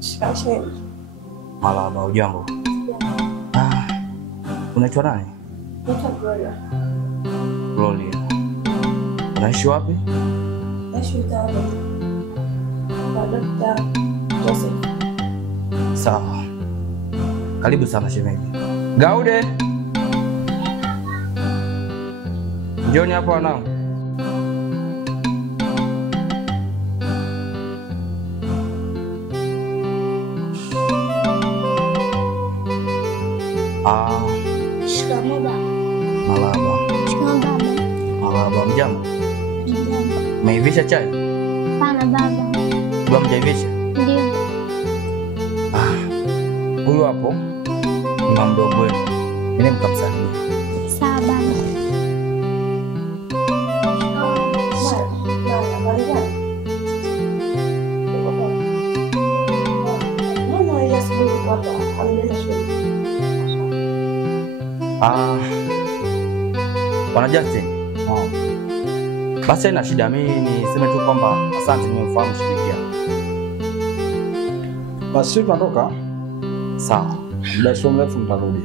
Shikamoo. Malaba, ujambo? Unaitwa nani? Naitwa Gloria. Gloria. Unaishi wapi? Naishi Italy. Kwa Dr. Joseph. Sawa. Karibu sana shemeji. Gaude. Njoni hapa wanangu. Shikamoo baba. Malaba. Shikamoo baba. Malaba, mjambo? Mjambo. Umeivisha chai? Sana baba. Ndio mjaivisha? Ndio. Huyu hapo ni mama mdogo wenu. Mimi mkamsalimia. Sawa baba. Bwana Justin. Basi haina shida, mimi niseme tu kwamba asante, nimemfahamu shemeji yako. Basi tunatoka. Sawa. Muda sio mrefu mtarudi.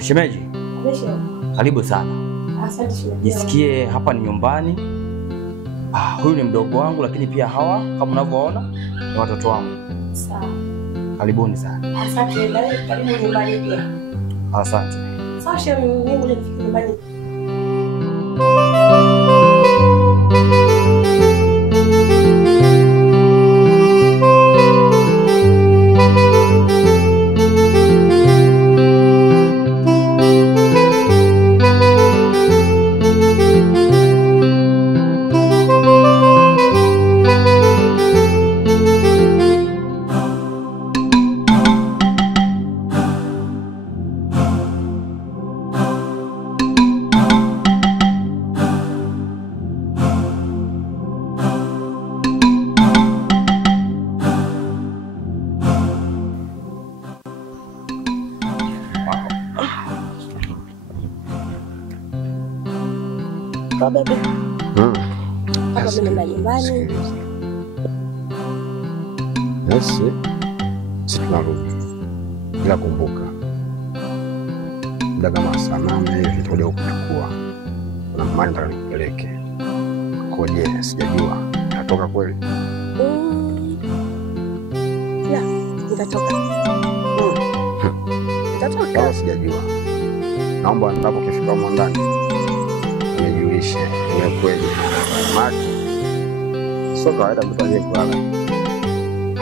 Shemeji. Karibu sana. Asante shemeji. Jisikie hapa ni nyumbani. Huyu ni mdogo wangu, lakini pia hawa kama unavyoona ni watoto wangu. Sawa. Karibuni sana. Asante, na wewe karibu nyumbani pia. Asante. Sawa shemeji, mimi ngoja nifike nyumbani. Baby. Hapa mimi nyumbani. Yes. Sisi tunarudi. Bila kumbuka. Muda kama saa 8 hivi tutakuja kuchukua. Na mama ndio anipeleke. Koje sijajua. Natoka kweli? Ya, nitatoka. Nitatoka. Sijajua. Naomba ninapokifika huko ndani nijulishe ni kweli. Maji sio kawaida mtu aliyekuala.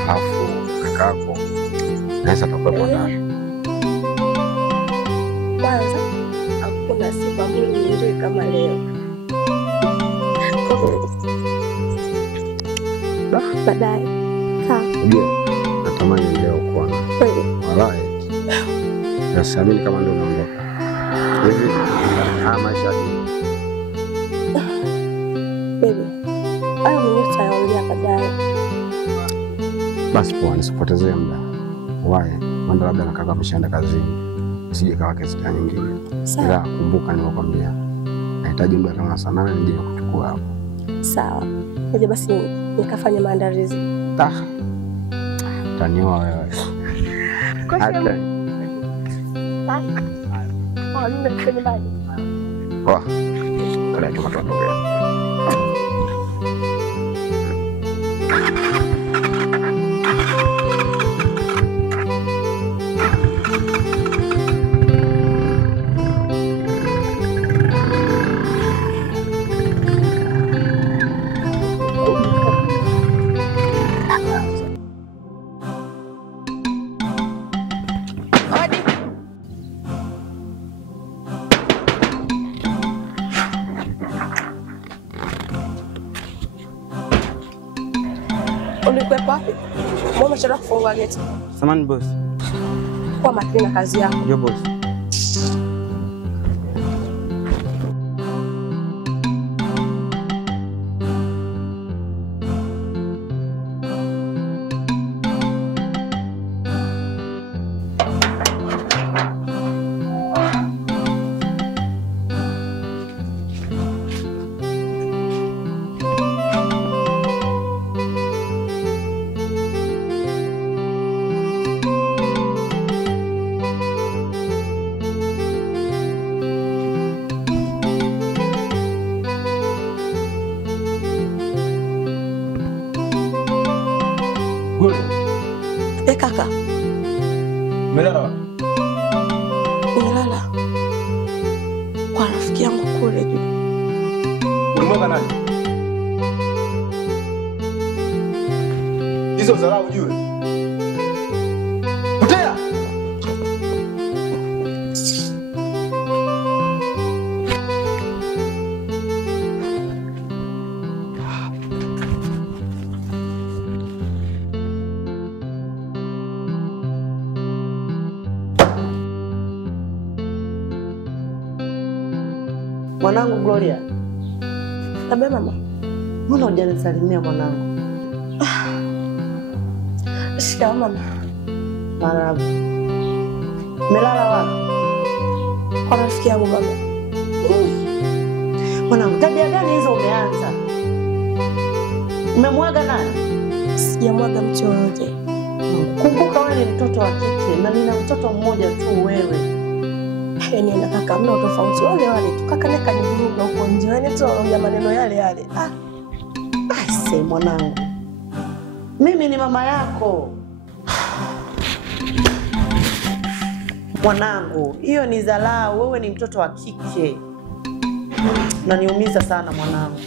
Alafu kakako naweza takuwepo ndani. Kwanza hakuna siku ambayo ni nzuri kama leo. Baadaye. Sawa. Ndio. Natamani leo kuona. Kweli. Walai. Nasamini kama ndio naondoka. Hivi maisha hii. Baby. Hayo mimi tutaongea baadaye. Basi poa, nisipotezee muda. Wae, mwenda labda na kaka ameshaenda kazini. Usije kawa kesi nyingine. Ila kumbuka nilikwambia. Nahitaji muda kama saa 8 nije kuchukua hapo. Sawa. Ngoja basi nikafanye maandalizi. Tanioa wewe. Hata. Ndio kwenye maji. Poa. Kale chuma tuondoke. Ulikuwepo wapi? Mbona umechelewa kufungua geti? Samahani boss. Kwa makini na kazi yako. Ndio boss. Kaka. Umelala? Nimelala kwa rafiki yangu kule juu. Ulimwaga nani? Hizo dharau ujue. Potea! Mwanangu Gloria. Abe mama. Mbona hujanisalimia mwanangu? Shikamoo mama. Marahaba. Melala wapi? Kwa rafiki yangu baba. Mwanangu, tabia gani hizo umeanza? Umemwaga nani? Sijamwaga mtu yoyote. Kumbuka wewe ni mtoto wa kike na nina mtoto mmoja tu wewe. Yaani na kaka mna tofauti wale tu. Kaka neka nivuruga huko nje. Yaani tu anaongea maneno yale. Aise mwanangu. Mimi ni mama yako. Mwanangu, hiyo ni dharau. Wewe ni mtoto wa kike. Unaniumiza sana mwanangu.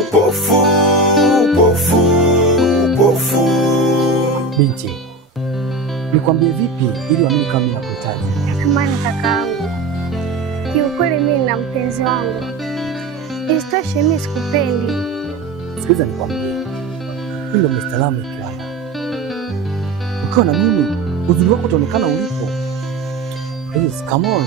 Upofu. Binti, nikwambie vipi ili uamini kama mimi nakuhitaji? Samahani kakaangu. Kiukweli mimi nina mpenzi wangu. Isitoshe mimi sikupendi. Sikiliza nikwambie. Mimi ndo Mr. Lame kiwana. Ukiwa na mimi, uzuri wako utaonekana ulipo. Please, come on.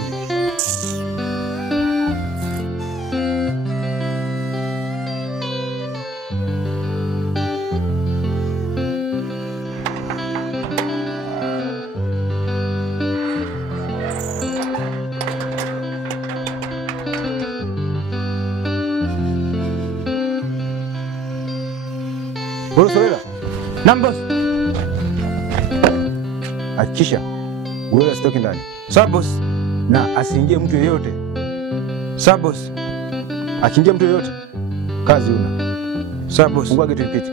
Bora Solela. Numbers. Hakikisha Gloria asitoke ndani. Sawa boss. Na asiingie mtu yeyote. Sawa boss. Akiingia mtu yeyote, kazi una. Sawa boss. Fungua geti ipite.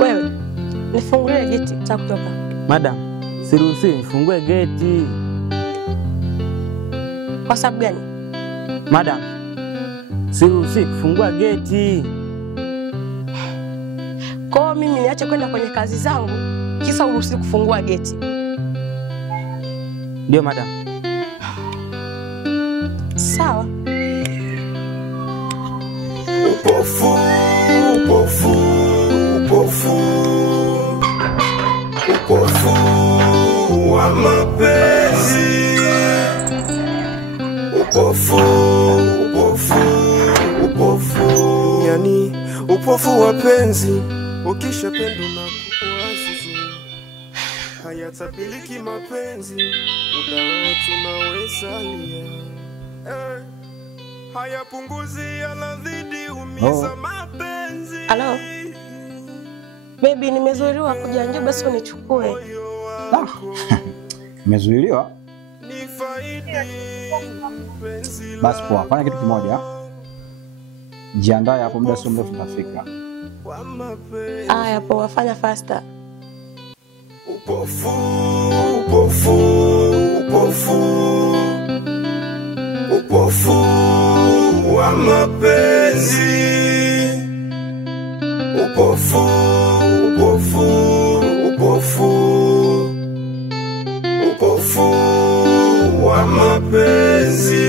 Wewe nifungulie geti utakutoka. Madam, siruhusi nifungue geti. Kwa sababu gani? Madam, siruhusi kufungua geti. Kwa mimi niache kwenda kwenye kazi zangu kisa uruhusi kufungua geti. Ndio madam. Sawa. Upofu. Upofu wa mapenzi. Upofu. Yani upofu wa penzi. Ukishapendwa na kuazizi. Hayatabiliki mapenzi. Udao tunaweza lia. Hayapunguzi yanazidi umiza mapenzi. Hello. Baby, nimezuiliwa kuja nje, basi unichukue. Umezuiliwa? Basi poa, fanya kitu kimoja. Jiandae hapo, muda sio mrefu utafika. Aya, poa, fanya faster. Upofu wa mapenzi. Upofu wa mapenzi.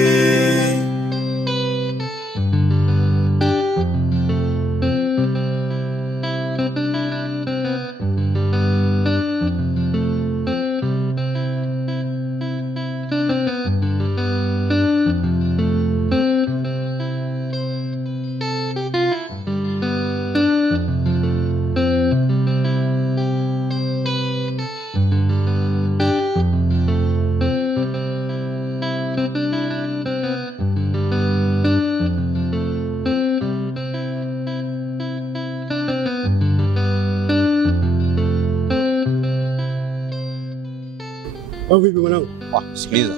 Au vipi mwanangu? Sikiliza.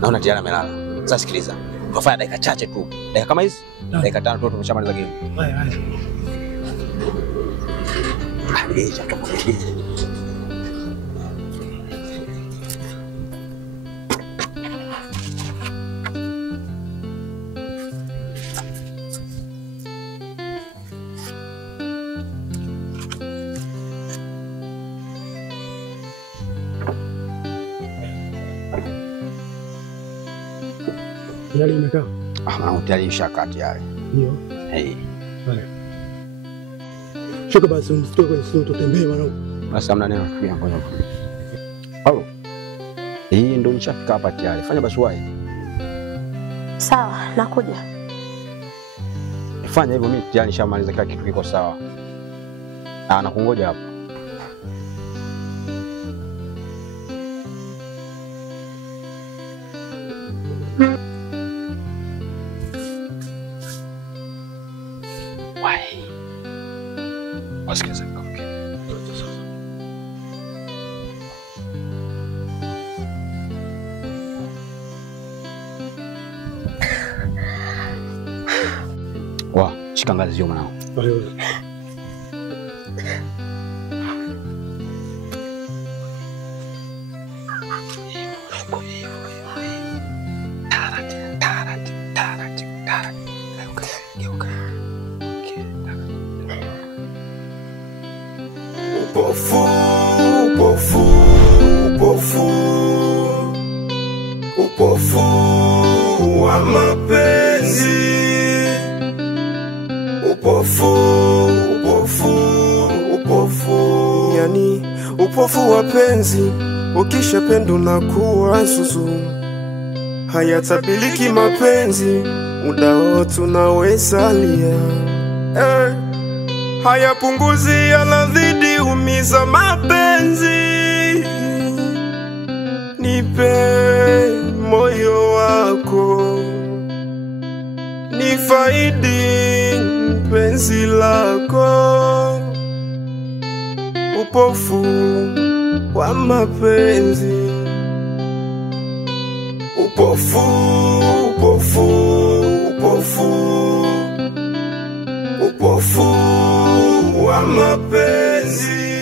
Naona tayari amelala. Sasa sikiliza. Tutafanya dakika chache tu. Dakika kama hizi, dakika 5 tu tumeshamaliza game. Haya. Tayari imekaa? Tayari ishakaa tayari. Ndio. Hey. Haya. Shuka basi msitoke kwenye sio tutembee mwanangu. Basi hamna neno pia ngoja. Halo. Hii ndio nishafika hapa tayari. Fanya basi wahi. Sawa, nakuja. Fanya hivyo, mimi tayari nishamaliza kila kitu kiko sawa. Nakungoja hapa. Why? Wasikiliza okay. Shika ngazi hiyo mwanangu. Upofu wa mapenzi, upofu, yani upofu wa penzi. Ukishapenda unakuwa zuzu, hayatabiliki mapenzi, muda wote unaweza lia. Hayapunguzi yanazidi umiza mapenzi. Nipe moyo wako, nifaidi penzi lako. Upofu wa mapenzi, upofu wa mapenzi.